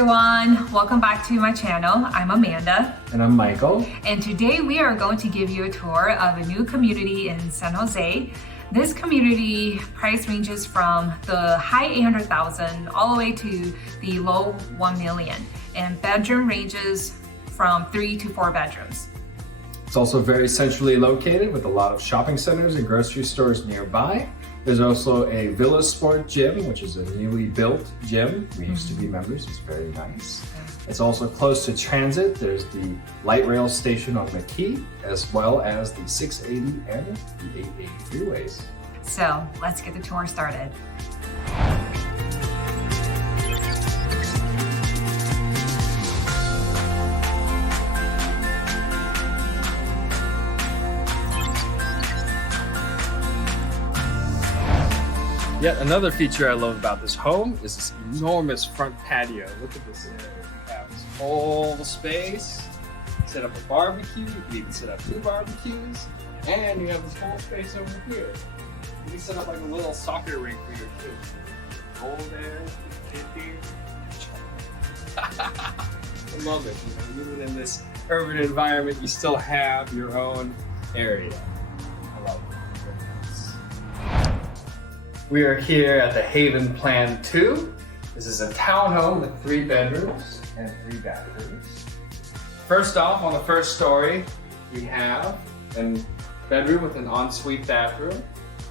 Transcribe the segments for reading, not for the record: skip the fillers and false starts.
everyone, welcome back to my channel. I'm Amanda. And I'm Michael. And today we are going to give you a tour of a new community in San Jose. This community price ranges from the high 800,000 all the way to the low 1 million. And bedroom ranges from 3 to 4 bedrooms. It's also very centrally located with a lot of shopping centers and grocery stores nearby. There's also a Villa Sport gym, which is a newly built gym. We used to be members, it's very nice. It's also close to transit. There's the light rail station on McKee, as well as the 680 and the 880 freeways. So let's get the tour started. Yet another feature I love about this home is this enormous front patio. Look at this area. You have this whole space. Set up a barbecue. You can even set up 2 barbecues. And you have this whole space over here. You can set up like a little soccer rink for your kids. Go there, kid here. I love it. You know, even in this urban environment, you still have your own area. I love it. We are here at the Haven Plan 2. This is a townhome with 3 bedrooms and 3 bathrooms. First off, on the first story, we have a bedroom with an ensuite bathroom.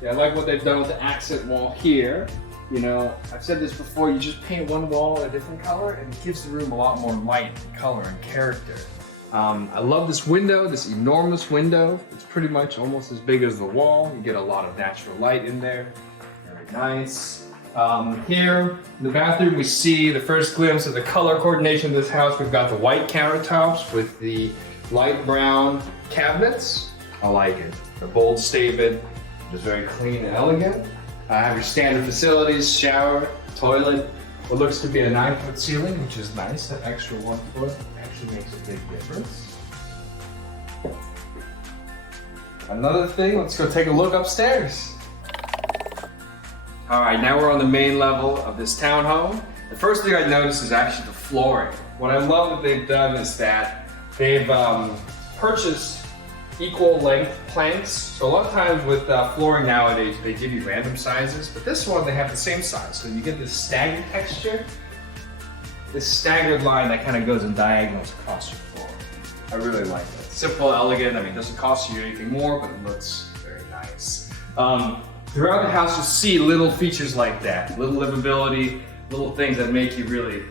Yeah, I like what they've done with the accent wall here. You know, I've said this before, you just paint one wall a different color and it gives the room a lot more light, color, and character. I love this window, this enormous window. It's pretty much almost as big as the wall. You get a lot of natural light in there. Nice. Here in the bathroom, we see the first glimpse of the color coordination of this house. We've got the white countertops with the light brown cabinets. I like it. The bold statement, just very clean and elegant. I have your standard facilities, shower, toilet. What looks to be a 9-foot ceiling, which is nice. That extra 1 foot actually makes a big difference. Another thing, let's go take a look upstairs. All right, now we're on the main level of this townhome. The first thing I noticed is actually the flooring. What I love that they've done is that they've purchased equal length planks. So a lot of times with flooring nowadays, they give you random sizes, but this one, they have the same size. So you get this staggered texture, this staggered line that kind of goes in diagonals across your floor. I really like that. Simple, elegant, I mean, it doesn't cost you anything more, but it looks very nice. Throughout the house, you'll see little features like that, little livability, little things that make you really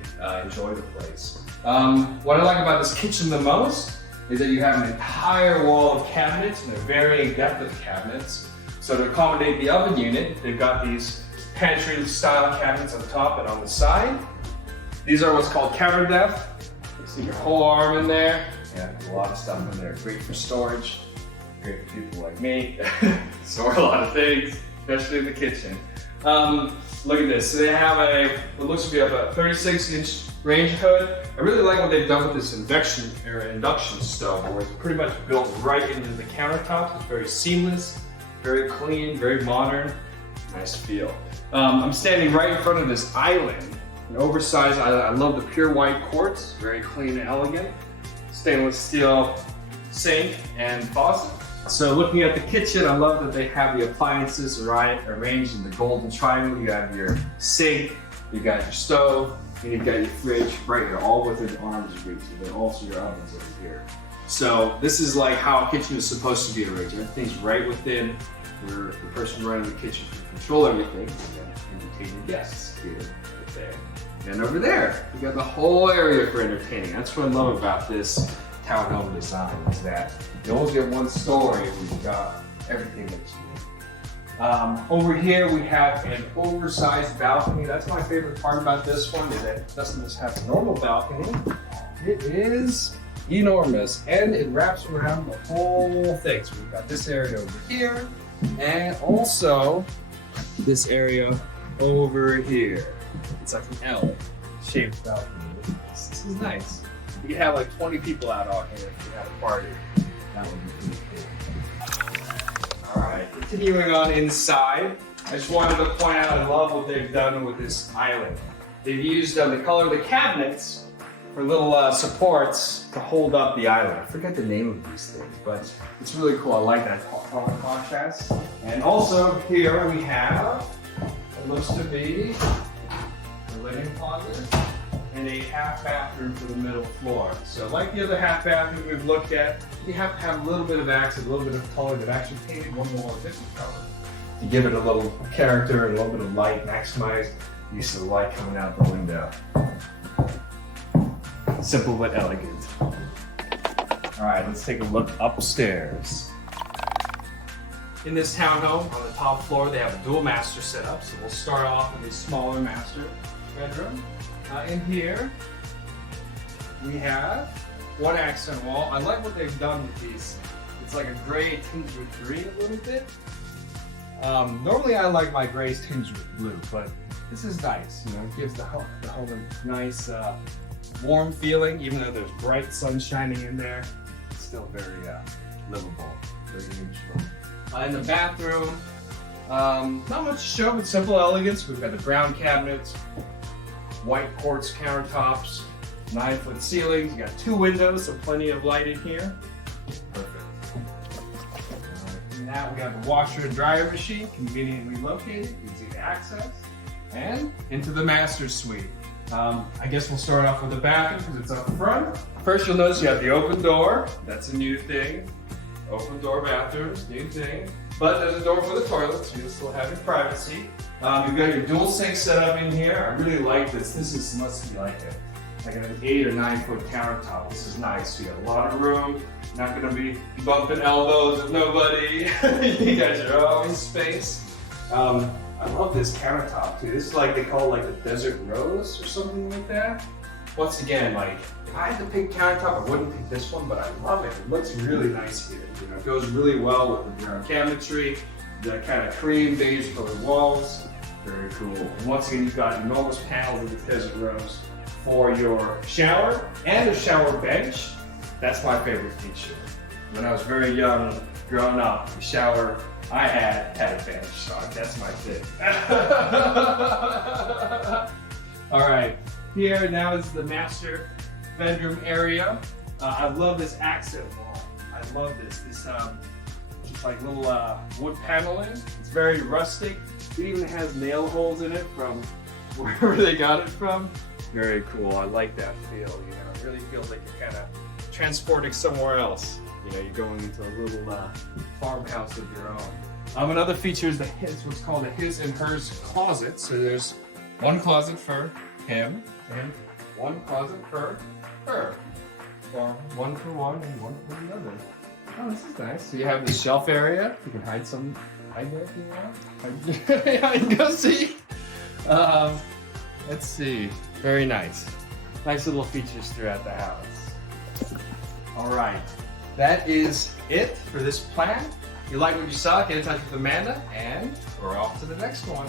enjoy the place. What I like about this kitchen the most is that you have an entire wall of cabinets, and they're varying depth of cabinets. So to accommodate the oven unit, they've got these pantry-style cabinets on top and on the side. These are what's called counter depth. You see your whole arm in there. Yeah, there's a lot of stuff in there. Great for storage. Great for people like me. Store a lot of things, especially in the kitchen. Look at this. So they have what looks to be a 36-inch range hood. I really like what they've done with this induction stove, where it's pretty much built right into the countertops. It's very seamless, very clean, very modern. Nice feel. I'm standing right in front of this island, an oversized island. I love the pure white quartz, very clean and elegant. Stainless steel sink and faucet. So looking at the kitchen, I love that they have the appliances arranged in the golden triangle. You have your sink, you got your stove, and you've got your fridge right here, all within arm's reach. And then also your ovens over here. So this is like how a kitchen is supposed to be arranged. Everything's right within where the person running the kitchen can control everything and then entertain your guests here, right there. And over there, you got the whole area for entertaining. That's what I love about this townhome design, is that you always get one story where you've got everything that you need. Over here we have an oversized balcony. That's my favorite part about this one, is that it doesn't just have a normal balcony. It is enormous and it wraps around the whole thing. So we've got this area over here and also this area over here. It's like an L shaped balcony. This is nice. You can have like 20 people out on here if you have a party. That would be pretty cool. All right, continuing on inside, I just wanted to point out I love what they've done with this island. they've used the color of the cabinets for little supports to hold up the island. I forget the name of these things, but it's really cool. I like that color contrast. And also here we have what looks to be a living closet and a half bathroom for the middle floor. So like the other half bathroom we've looked at, you have to have a little bit of accent, a little bit of color. They've actually painted one wall a different color to give it a little character and a little bit of light, maximize use of the light coming out the window. Simple but elegant. All right, let's take a look upstairs. In this townhome, on the top floor, they have a dual master setup. So we'll start off with a smaller master bedroom. In here, we have one accent wall. I like what they've done with these. It's like a gray tinged with green a little bit. Normally I like my grays tinged with blue, but this is nice. You know, it gives the home a nice warm feeling, even though there's bright sun shining in there. It's still very livable, very neutral. In the bathroom, not much to show, but simple elegance. We've got the brown cabinets, white quartz countertops, 9-foot ceilings. You got 2 windows, so plenty of light in here. Perfect. Now we have the washer and dryer machine, conveniently located, easy to access, and into the master suite. I guess we'll start off with the bathroom because it's up front. First, you'll notice you have the open door. That's a new thing. Open door bathrooms, new thing. But there's a door for the toilet, so you'll still have your privacy. You've got your dual sink set up in here. I really like this. This must be like an 8 or 9 foot countertop. This is nice. You got a lot of room. Not gonna be bumping elbows with nobody. You got your own space. I love this countertop too. This is like they call it like the desert rose or something like that. Once again, like if I had to pick countertop, I wouldn't pick this one, but I love it. It looks really nice here. You know, it goes really well with the brown cabinetry, the kind of cream beige colored walls. Very cool. And once again, you've got enormous panels of the desert rose for your shower and a shower bench. That's my favorite feature. When I was very young, growing up, the shower I had a bench, so that's my thing. All right, here now is the master bedroom area. I love this accent wall. I love this. It's like little wood paneling. It's very rustic. It even has nail holes in it from wherever they got it from. Very cool. I like that feel. You know, it really feels like you're kind of transporting somewhere else. You know, you're going into a little farmhouse of your own. Another feature is what's called a his and hers closet. So there's one closet for him and one closet for her. Or one for one and one for another. Oh, this is nice. So you have the shelf area. You can hide there if you want. Yeah, you can go see. Let's see. Very nice. Nice little features throughout the house. All right. That is it for this plan. If you like what you saw, get in touch with Amanda, and we're off to the next one.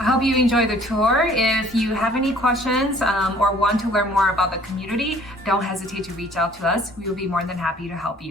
I hope you enjoyed the tour. If you have any questions or want to learn more about the community, don't hesitate to reach out to us. We will be more than happy to help you.